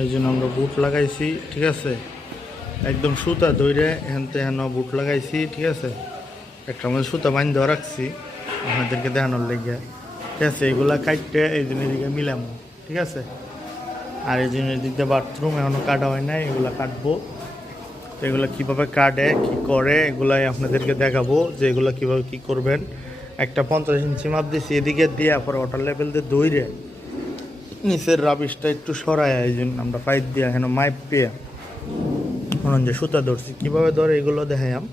এই জন্য আমরা বুট লাগাইছি, ঠিক আছে? একদম সুতা দইরে হেন তেহেন বুট লাগাইছি, ঠিক আছে? একটা মধ্যে সুতা বাইন দেওয়া রাখছি, আপনাদেরকে দেখানোর লেগে ঠিক আছে, এগুলা কাটতে এই জন্য এদিকে মিলামো, ঠিক আছে? আর এই জন্য এদিক দিয়ে বাথরুম এখনও কাটা হয় নাই, এগুলা কাটবো। তো এগুলো কীভাবে কাটে, কী করে, এগুলাই আপনাদেরকে দেখাবো যে এগুলো কীভাবে কী করবেন। একটা পঞ্চাশ ইঞ্চি মাপ দিছি, এদিকে দিয়ে পরে ওয়াটার লেভেল দিয়ে দইরে নিচের রাবিশটা একটু সরায়, এই জন্য আমরা পাইপ দিয়ে এখানে মাইপ পেয়ে যে সুতা ধরছি। কীভাবে ধরে এগুলো দেখাইম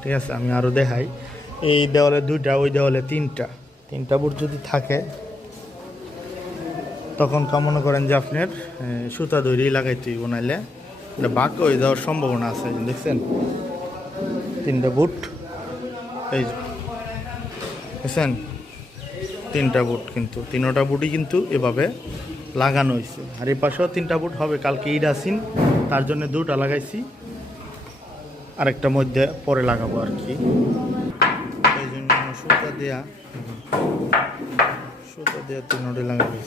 ঠিক আছে, আমি আরও দেখাই। এই দেওয়ালে দুইটা, ওই দেওয়ালে তিনটা। তিনটা বুট যদি থাকে, তখন কামনা করেন যে আপনার সুতা দড়ি লাগাইতে হইব, নাইলে এটা বাঁক হয়ে যাওয়ার সম্ভাবনা আছে, দেখছেন? তিনটা বুট, এই দেখছেন? তিনটা বুট কিন্তু, তিনোটা বুটই কিন্তু এভাবে লাগানো হয়েছে। আর এই পাশেও তিনটা বুট হবে, কালকে ঈদ আসিন তার জন্য দুটা লাগাইছি। আরেকটা মধ্যে পরে লাগাবো আর কি। এই জন্য সুতা দেয়া সুতা দেয়া তিনোটে লাগাবো।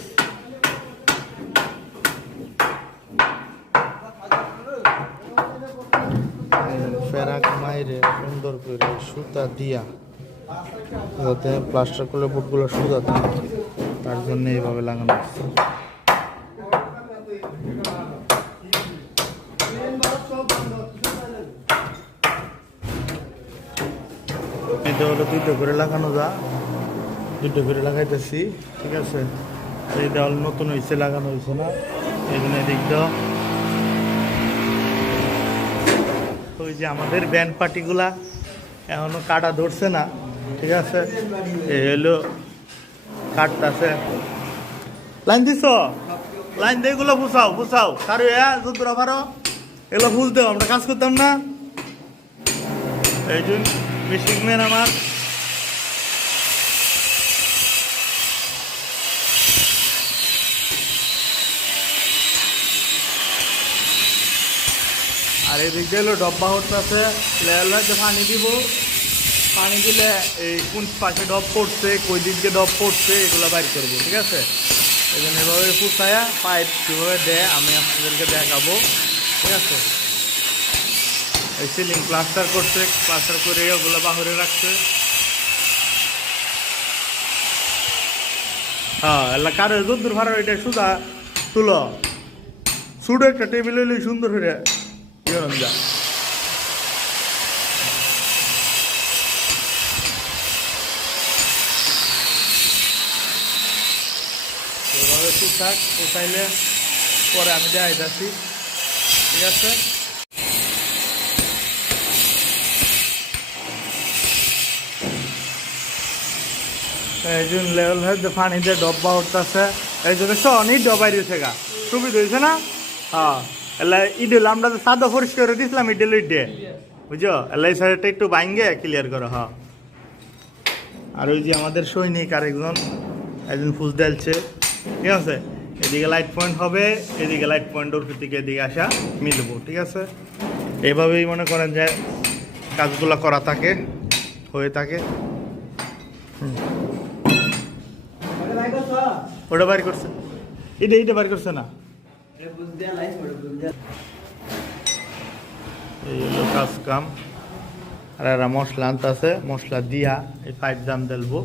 ফেরাক মাইরে সুন্দর করে সুতা দিয়া, যাতে প্লাস্টার করলে বুটগুলো সুতা থাকে, তার জন্য এইভাবে লাগানো হচ্ছে এটা হলো দুটো করে লাগানো যা। দুটো করে লাগাইতেছি, ঠিক আছে? এই হল নতুন হয়েছে লাগানো হয়েছে না? এই দেখত ওই যে আমাদের ব্যান্ড পার্টিগুলা এখনও কাটা ধরছে না, ঠিক আছে? এই হলো কাটতাছে। লাইন দিছ? লাইন দিয়ে এগুলো বুঝাও বুঝাও। কারও, এ যুদ্ধরা পারো এগুলো বুঝ দেও, আমরা কাজ করতাম না। এই জন্য বেসিক ম্যান আমার আর এদিক দিয়ে হলো ডব্বা হচ্ছে লেয়ারলাইতে পানি দিব। পানি দিলে এই কোন পাশে ডব পড়ছে, কই দিক দিয়ে ডব পড়ছে, এগুলো বাইর করব, ঠিক আছে? এই জন্য এভাবে ফুসায়া পাইপ কীভাবে দেয়, আমি আপনাদেরকে দেখাবো, ঠিক আছে? এই সিলিং প্লাস্টার করছে প্লাস্টার করে ওগুলো বাহরে রাখছে। হ্যাঁ এলা কারও দূর ভাড়া এটা সুদা তুলো। সুডো একটা টেবিল হইলে সুন্দর ইয়ে যা এভাবে টুকটাক উঠাইলে পরে আমি দেখাই যাচ্ছি ঠিক আছে? এই জন্য লেভেল হয়েছে পানিতে ডব্বা উঠতেছে, এই জন্য সনই ডবাই দিয়েছে গা। সুবিধা হয়েছে না? হ্যাঁ। এলা ইডেল আমরা তো সাদা পরিষ্কার করে দিয়েছিলাম ইডেল ইডে বুঝছ? এলা এই সাইডটা একটু বাইঙ্গে ক্লিয়ার করো হ্যাঁ। আর ওই যে আমাদের সৈনিক আরেকজন, একজন ফুল দেলছে ঠিক আছে? এদিকে লাইট পয়েন্ট হবে, এদিকে লাইট পয়েন্ট ওর থেকে এদিকে আসা মিলবো, ঠিক আছে? এইভাবেই মনে করেন যে কাজগুলো করা থাকে, হয়ে থাকে। ওটা বাইর করছে। এটা এটা বাইর করছে না? এই হলো কাজ কাম আর এরা মশলা আনতেছে মশলা দিয়া এই পাইপ দাম দেলবো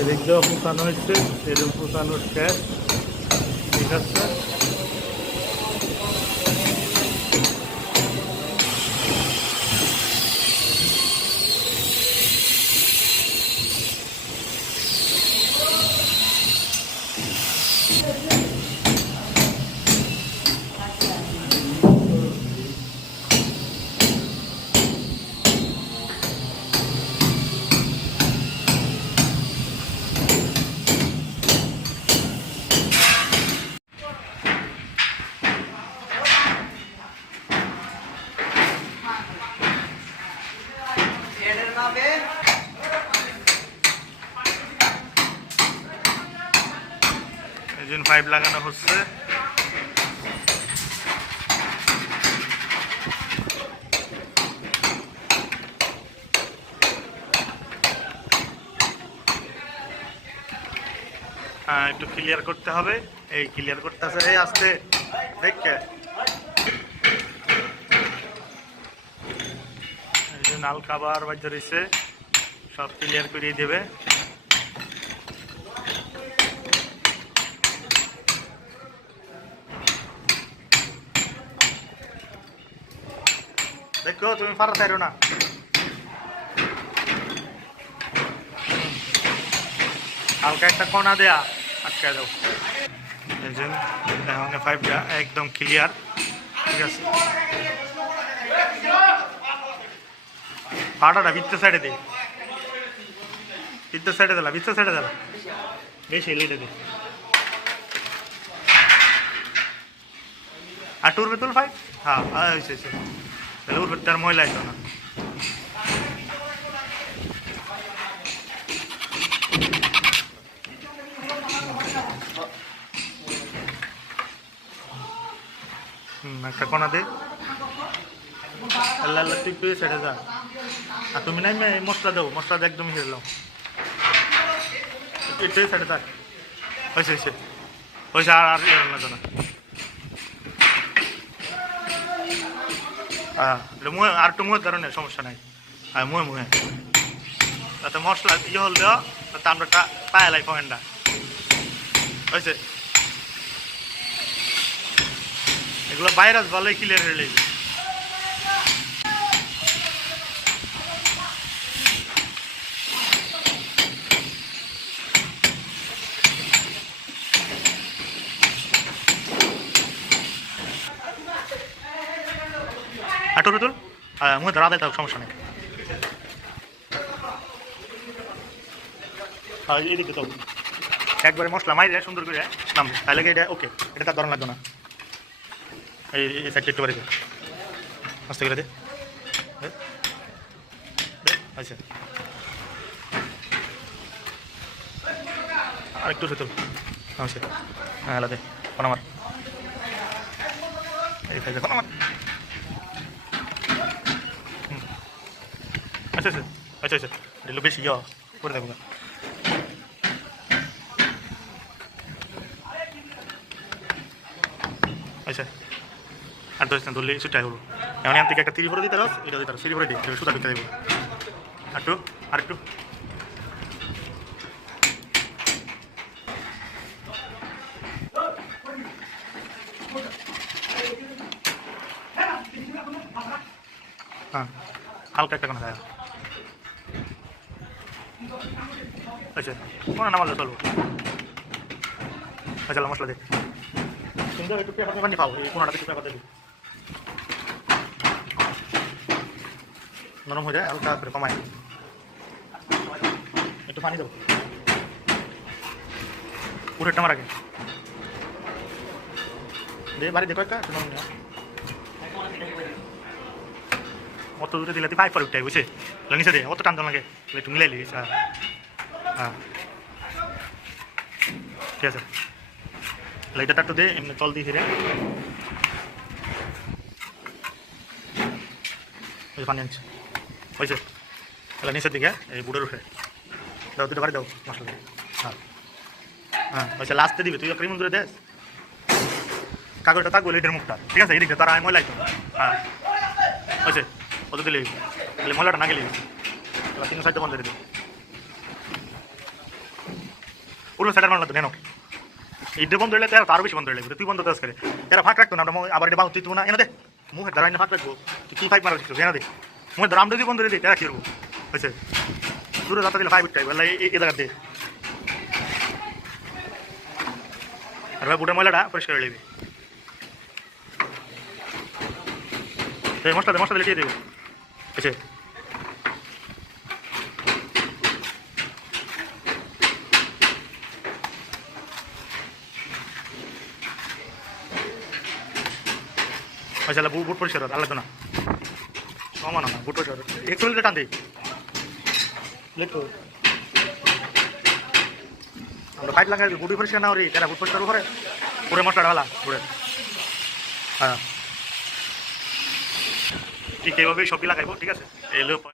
এদিক দিয়েও পোষানো হচ্ছে এদের পোষানো শেষ ঠিক আছে ইঞ্জিন পাইপ লাগানো হচ্ছে। হ্যাঁ একটু ক্লিয়ার করতে হবে। এই ক্লিয়ার করতে আছে এই আসতে, দেখে। নাল কাবার রয়েছে, সব ক্লিয়ার করিয়ে দেবে। দেখো তুমি ফারা চাইরো না হালকা একটা কোনা দেয়া আটকে দাও এখন ফাইভটা একদম ক্লিয়ার ঠিক আছে পাটাটা ভিত্তে সাইডে দে ভিত্তে সাইডে দিলা ভিত্তে সাইডে দিলা বেশি এলিটে দে আর টুর বেতুল ফাইভ হ্যাঁ হয়েছে তাহলে ওর তার ময়লা আইতো না। একটা কোনা দে। আল্লাহ আল্লাহ তুই পেয়ে সেটা যা। আর তুমি নাই মশলা দেবো মশলা দিয়ে একদম হিরে লাও একটু সাইডে থাক হয়েছে হয়েছে। হয়েছে, আর আর ইয়ে লাগবে হ্যাঁ মুহে, আর একটু মুহের কারণে সমস্যা নাই। হ্যাঁ মুহে মুহে। তাতে মশলা ইয়ে হল দেওয়া, তাতে আমরা পায়ে লাই পয়েন্টটা। হয়েছে? এগুলো ভাইরাস ভালোই ক্লিয়ার হয়ে আটুর তুল মুহে ধরা দেয় তার সমস্যা নেই। হ্যাঁ একবারে মশলা মাইরে সুন্দর করে নাম, তাহলে এটা ওকে এটা তার ধরন লাগবে না। এই সাইডটা একটু বাড়ি আস্তে করে দে। আচ্ছা। আর একটু সুতল আচ্ছা। হ্যাঁ হ্যালো দে কোন আমার। এই সাইডে আমার। আচ্ছা আচ্ছা আচ্ছা আচ্ছা। দিল বেশি ইয়া করে দেবো আচ্ছা। আর দশ দিন ধরলে সেটাই হলো। এমন এম থেকে একটা তিরি ভরে দিতে রস এটা দিতে সিঁড়ি ভরে দিই সুতা ঢুকে দেবো আরেকটু আরেকটু। হ্যাঁ হালকা একটা কোনো দেয় আচ্ছা কোনো নামালে চলবো আচ্ছা মশলা দে। নরম হয়ে যায়, হালকা করে কমায়। একটু পানি দেবো। পুরেরটা আমার আগে। দে, বাড়ি দেখো একটা নরম অত দূরে দিলে তুই পাইপ পরে উঠে বুঝছে নিচে দে, অত টান লাগে একটু মিলাই লিস হ্যাঁ ঠিক আছে। লাইটারটা একটু দে, এমনি তল দিয়ে ফিরে পানি আনছে। হয়েছে তাহলে নিচের দিকে, এই বুড়ের উঠে দাও, দুটো বাড়ি দাও, মশলা হ্যাঁ। হ্যাঁ হয়েছে লাস্টে দিবি, তুই ক্রিম দূরে দেস কাগজটা থাকব লিটার মুখটা। ঠিক আছে এদিকে তারা আমি ময়লাই তো হ্যাঁ। হয়েছে কত দিলি? তাহলে ময়লাটা না গেলি এবার তিন সাইডটা বন্ধ করে দিবি পুরো ময়লা তো নেন ইডে বন্ধ হইলে তার আরও বেশি বন্ধ হইলে তুই বন্ধ করে এরা ফাঁক রাখতো না, আমরা আবার এটা বাহু তুই না এনে দে। মুখের দ্বারা ফাঁক রাখব। তুই কি ফাইক মারা দিচ্ছিস এনে দে। দ্বারা আমরা যদি বন্ধ দিই তারা করব? হয়েছে। দূরে যাতে দিলে ফাইভ উঠটাই বলে এই জায়গা দে আর ভাই বুটের ময়লাটা পরিষ্কার হয়ে যাবে এই মশলা দে মশলা দিলে দিয়ে দেবো হয়েছে আচ্ছা বুট বুট পরিষ্কার তো না। সমান না বুট পরিষ্কার একটু লিটার টান দিই আমরা পাইপ লাগাই গুড়ি পরিষ্কার না ওরি কেন বুট পরিষ্কার করে। পুরে মশলা ঢালা ঘুরে হ্যাঁ। ঠিক এইভাবেই সবই লাগাইবো, ঠিক আছে? এই হলো